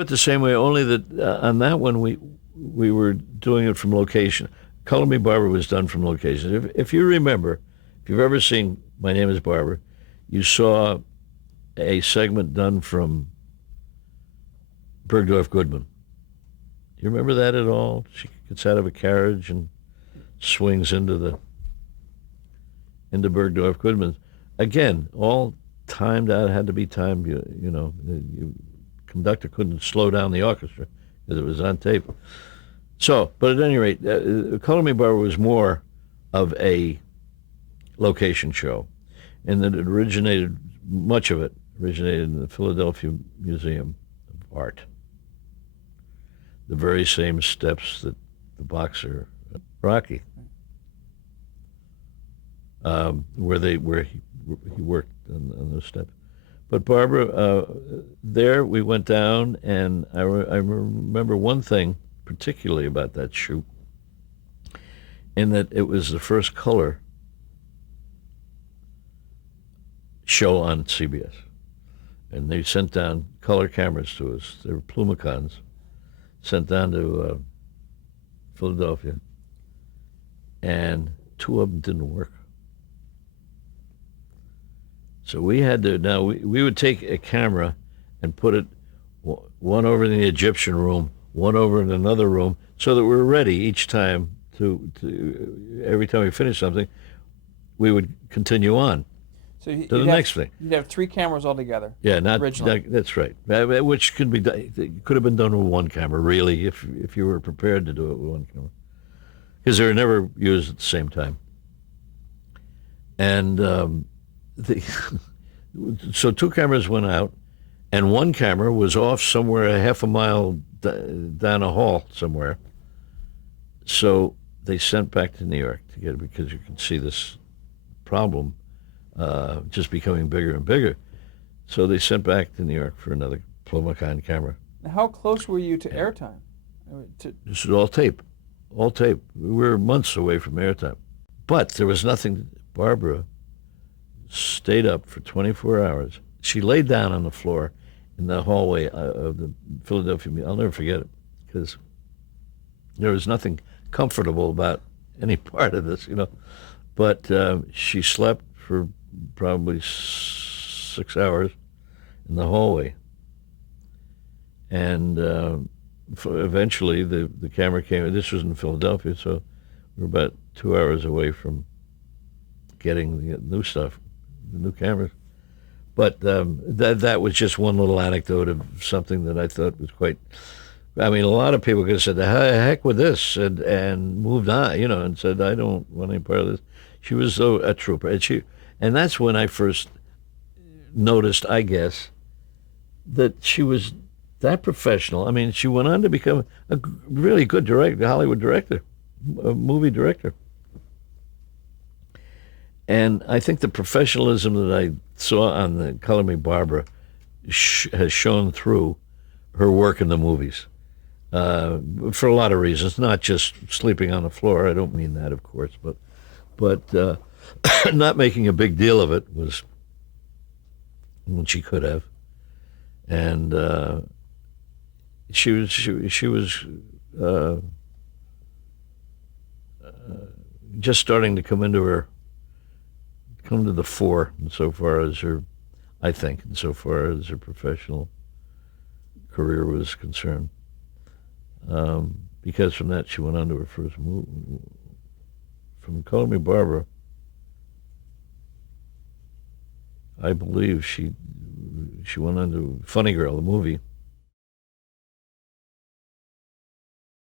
it the same way, only that on that one we were doing it from location. Color Me Barbara was done from location. If you remember, if you've ever seen My Name is Barbara, you saw a segment done from Bergdorf Goodman. Do you remember that at all? She gets out of a carriage and swings into Bergdorf Goodman. Again, all timed out, had to be timed. The conductor couldn't slow down the orchestra because it was on tape. So, but at any rate, Color Me Barbara was more of a location show, and that it originated, much of it originated in the Philadelphia Museum of Art. The very same steps that the boxer Rocky, where he worked on those steps. But Barbara, there we went down, and I remember one thing particularly about that shoot, in that it was the first color show on CBS. And they sent down color cameras to us. They were Plumicons, sent down to Philadelphia, and two of them didn't work. So we had to, now we would take a camera and put it one over in the Egyptian room, one over in another room, so that we're ready each time to every time we finish something, we would continue on to the next thing. You'd have three cameras altogether. Yeah, originally. That's right. Which could be could have been done with one camera, really, if you were prepared to do it with one camera, because they were never used at the same time. And so two cameras went out, and one camera was off somewhere a half a mile down a hall somewhere. So they sent back to New York to get it, because you can see this problem just becoming bigger and bigger. So they sent back to New York for another Plumicon camera. Now, how close were you to airtime? This is all tape. All tape. We were months away from airtime. But there was nothing. Barbara stayed up for 24 hours. She laid down on the floor in the hallway of the Philadelphia. I'll never forget it, because there was nothing comfortable about any part of this, But she slept for probably 6 hours in the hallway. And eventually the camera came. This was in Philadelphia, so we were about 2 hours away from getting the new stuff, the new cameras. But that was just one little anecdote of something that I thought was quite. I mean, a lot of people could have said, "The heck with this," and moved on, and said, "I don't want any part of this." She was a trooper, and that's when I first noticed, I guess, that she was that professional. I mean, she went on to become a really good director, Hollywood director, a movie director. And I think the professionalism that I saw on the Color Me Barbara has shown through her work in the movies, for a lot of reasons, not just sleeping on the floor. I don't mean that, of course, but not making a big deal of it was when she could have. And she was just starting to come to the fore insofar as her professional career was concerned. Because from that she went on to her first movie. From Color Me Barbara, I believe she went on to Funny Girl, the movie,